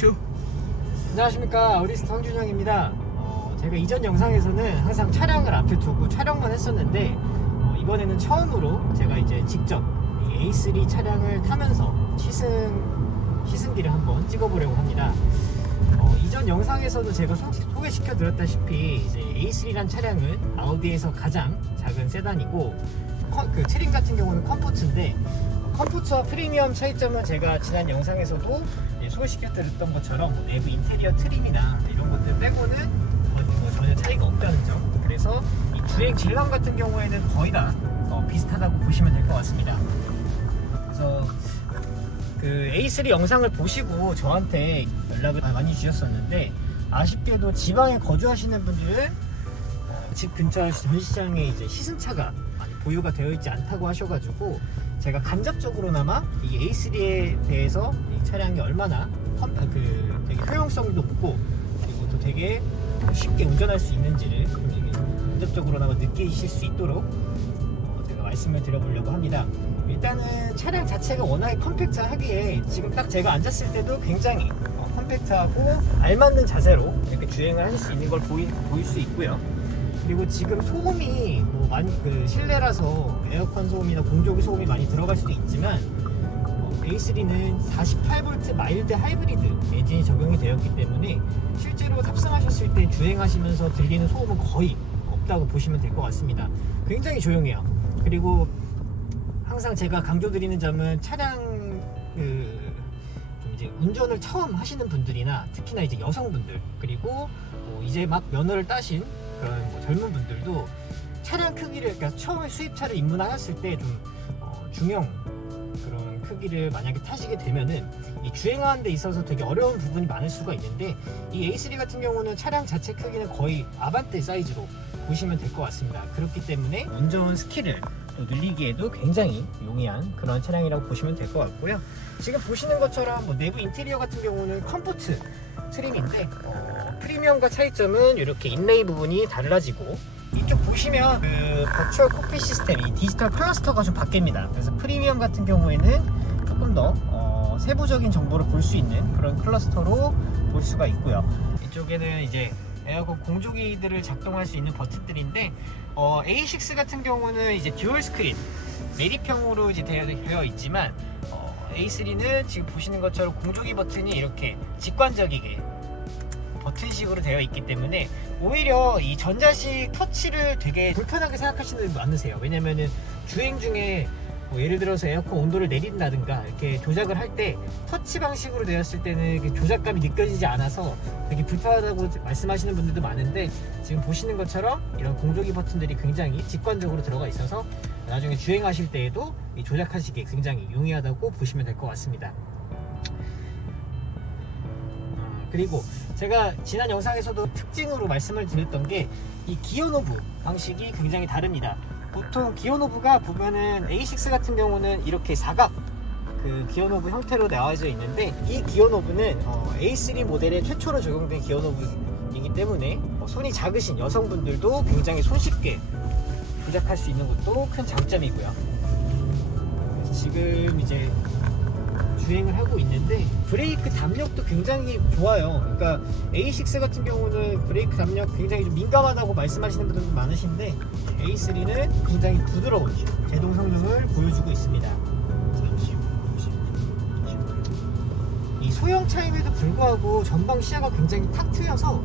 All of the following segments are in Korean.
큐. 안녕하십니까. 어리스트 황준영입니다. 어, 제가 이전 영상에서는 항상 차량을 앞에 두고 촬영만 했었는데 어, 이번에는 처음으로 제가 이제 직접 이 A3 차량을 타면서 시승 시승기를 한번 찍어보려고 합니다. 어, 이전 영상에서도 제가 소, 소개시켜 드렸다시피 이제 A3란 차량은 아우디에서 가장 작은 세단이고 컨- 그 트림 같은 경우는 컴포트인데 컴포트와 프리미엄 차이점은 제가 지난 영상에서도 예, 소개시켜 드렸던 것처럼 뭐 내부 인테리어 트림이나 이런 것들 빼고는 어, 뭐 전혀 차이가 없다는 점. 그래서 이 주행 질감 같은 경우에는 거의 다 어, 비슷하다고 보시면 될 것 같습니다. 그래서 그 A3 영상을 보시고 저한테 연락을 많이 주셨었는데 아쉽게도 지방에 거주하시는 분들은 어, 집 근처 전시장에 이제 시승차가 많이 보유가 되어 있지 않다고 하셔가지고 제가 간접적으로나마 이 A3에 대해서 이 차량이 얼마나 컴- 아, 그 되게 효용성도 높고 그리고 또 되게 쉽게 운전할 수 있는지를 되게 간접적으로나마 느끼실 수 있도록 어, 제가 말씀을 드려보려고 합니다. 일단은 차량 자체가 워낙에 컴팩트하기에 지금 딱 제가 앉았을 때도 굉장히 어, 컴팩트하고 알맞는 자세로 이렇게 주행을 하실 수 있는 걸 보이, 보일 수 있고요. 그리고 지금 소음이 뭐 많이 그 실내라서 에어컨 소음이나 공조기 소음이 많이 들어갈 수도 있지만 어, A3는 48V 마일드 하이브리드 엔진이 적용이 되었기 때문에 실제로 탑승하셨을 때 주행하시면서 들리는 소음은 거의 없다고 보시면 될 것 같습니다. 굉장히 조용해요. 그리고 항상 제가 강조드리는 점은 차량 그좀 이제 운전을 처음 하시는 분들이나 특히나 이제 여성분들 그리고 뭐 이제 막 면허를 따신 그런 뭐 젊은 분들도 차량 크기를 그러니까 처음에 수입차를 입문하셨을 때좀 어, 중형 그런 크기를 만약에 타시게 되면은 이 주행하는 데 있어서 되게 어려운 부분이 많을 수가 있는데 이 A3 같은 경우는 차량 자체 크기는 거의 아반떼 사이즈로 보시면 될 것 같습니다. 그렇기 때문에 운전 스킬을 또 늘리기에도 굉장히 용이한 그런 차량이라고 보시면 될 것 같고요. 지금 보시는 것처럼 뭐 내부 인테리어 같은 경우는 컴포트 트림인데 어, 프리미엄과 차이점은 이렇게 인레이 부분이 달라지고 이쪽 보시면 그 버추얼 콕핏 시스템, 이 디지털 클러스터가 좀 바뀝니다. 그래서 프리미엄 같은 경우에는 조금 더 어, 세부적인 정보를 볼 수 있는 그런 클러스터로 볼 수가 있고요. 이쪽에는 이제 에어컨 공조기들을 작동할 수 있는 버튼들인데 어, A6 같은 경우는 이제 듀얼 스크린 내리평으로 이제 되어, 있지만 어, A3는 지금 보시는 것처럼 공조기 버튼이 이렇게 직관적이게 버튼식으로 되어 있기 때문에 오히려 이 전자식 터치를 되게 불편하게 생각하시는 분들 많으세요. 왜냐면은 주행 중에 뭐 예를 들어서 에어컨 온도를 내린다든가 이렇게 조작을 할 때 터치 방식으로 되었을 때는 조작감이 느껴지지 않아서 되게 불편하다고 말씀하시는 분들도 많은데 지금 보시는 것처럼 이런 공조기 버튼들이 굉장히 직관적으로 들어가 있어서 나중에 주행하실 때에도 이 조작하시기에 굉장히 용이하다고 보시면 될 것 같습니다. 어, 그리고 제가 지난 영상에서도 특징으로 말씀을 드렸던 게 이 기어 노브 방식이 굉장히 다릅니다. 보통 기어 노브가 보면은 A6 같은 경우는 이렇게 사각 그 기어 노브 형태로 나와져 있는데 이 기어 노브는 어, A3 모델에 최초로 적용된 기어 노브이기 때문에 어, 손이 작으신 여성분들도 굉장히 손쉽게 조작할 수 있는 것도 큰 장점이고요. 지금 이제 주행을 하고 있는데 브레이크 담력도 굉장히 좋아요. 그러니까 A6 같은 경우는 브레이크 담력 굉장히 좀 민감하다고 말씀하시는 분들도 많으신데 A3는 굉장히 부드러운 제동 성능을 보여주고 있습니다. 이 소형차임에도 불구하고 전방 시야가 굉장히 탁 트여서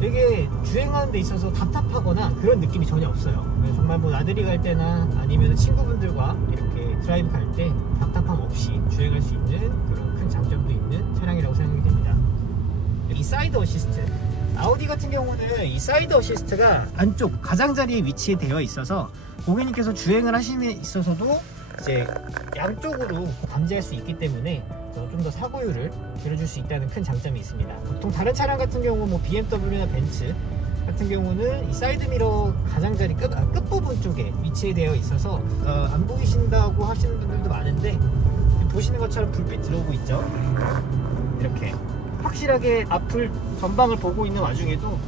되게 주행하는 데 있어서 답답하거나 그런 느낌이 전혀 없어요. 정말 뭐 나들이 갈 때나 아니면 친구분들과 이렇게 드라이브 갈 때 답답함 없이 주행할 수 있는 그런 큰 장점도 있는 차량이라고 생각이 됩니다. 이 사이드 어시스트. 아우디 같은 경우는 이 사이드 어시스트가 안쪽 가장자리에 위치되어 있어서 고객님께서 주행을 데 있어서도 이제 양쪽으로 감지할 수 있기 때문에 좀 더 사고율을 줄여줄 수 있다는 큰 장점이 있습니다. 보통 다른 차량 같은 경우 뭐 BMW나 벤츠 같은 경우는 이 사이드미러 가장자리 끝, 아, 끝부분 쪽에 위치되어 있어서 어, 안 보이신다고 하시는 분들도 많은데 보시는 것처럼 불빛 들어오고 있죠. 이렇게 확실하게 앞을 전방을 보고 있는 와중에도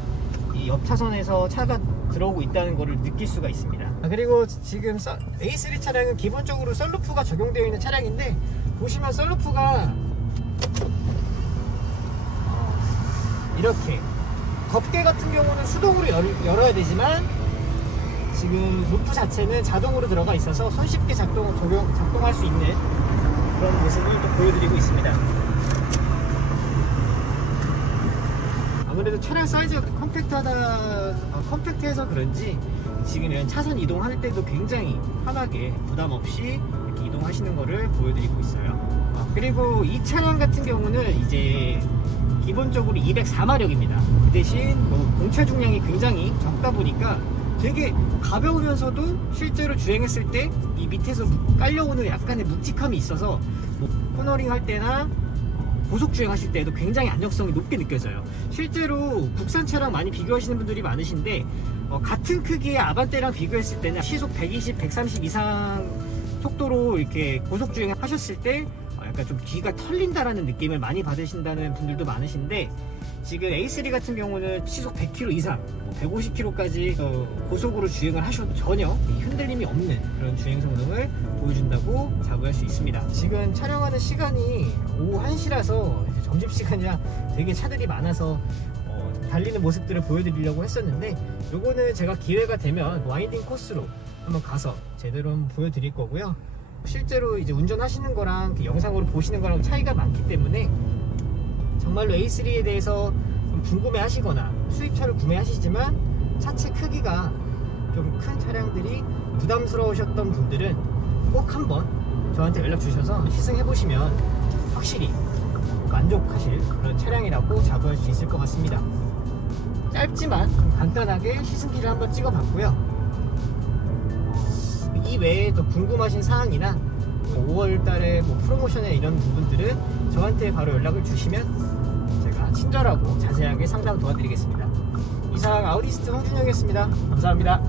이 옆 차선에서 차가 들어오고 있다는 것을 느낄 수가 있습니다. 아, 그리고 지금 서- A3 차량은 기본적으로 썬루프가 적용되어 있는 차량인데 보시면 썬루프가 이렇게 덮개 같은 경우는 수동으로 열, 열어야 되지만 지금 루프 자체는 자동으로 들어가 있어서 손쉽게 작동, 적용, 작동할 수 있는 그런 모습을 또 보여드리고 있습니다. 아무래도 차량 사이즈가 컴팩트하다, 어, 컴팩트해서 그런지 지금 이런 차선 이동할 때도 굉장히 편하게 부담 없이 이렇게 이동하시는 거를 보여드리고 있어요. 어, 그리고 이 차량 같은 경우는 이제 기본적으로 204마력입니다. 그 대신 뭐 공차 중량이 굉장히 적다 보니까 되게 가벼우면서도 실제로 주행했을 때 이 밑에서 묵- 깔려오는 약간의 묵직함이 있어서 뭐 코너링 할 때나 고속 주행하실 때도 굉장히 안정성이 높게 느껴져요. 실제로 국산 차량 많이 비교하시는 분들이 많으신데 어, 같은 크기의 아반떼랑 비교했을 때는 시속 120, 130 이상 속도로 이렇게 고속 주행 하셨을 때 어, 약간 좀 뒤가 털린다라는 느낌을 많이 받으신다는 분들도 많으신데 지금 A3 같은 경우는 시속 100km 이상, 150km까지 어, 고속으로 주행을 하셔도 전혀 이 흔들림이 없는 그런 주행 성능을 보여준다고 자부할 수 있습니다. 지금 촬영하는 시간이 오후 1시라서 점심시간이라 되게 차들이 많아서 어, 좀 달리는 모습들을 보여드리려고 했었는데 요거는 제가 기회가 되면 와인딩 코스로 한번 가서 제대로 한번 보여드릴 거고요. 실제로 이제 운전하시는 거랑 그 영상으로 보시는 거랑 차이가 많기 때문에 정말로 A3에 대해서 좀 궁금해 하시거나 수입차를 구매하시지만 차체 크기가 좀 큰 차량들이 부담스러우셨던 분들은 꼭 한번 저한테 연락 주셔서 시승해 보시면 확실히 만족하실 그런 차량이라고 자부할 수 있을 것 같습니다. 짧지만 좀 간단하게 시승기를 한번 찍어 봤고요. 이 외에 더 궁금하신 사항이나 5월 달에 뭐 프로모션에 이런 부분들은 저한테 바로 연락을 주시면 제가 친절하고 자세하게 상담 도와드리겠습니다. 이상 아우디스트 홍준영이었습니다. 감사합니다.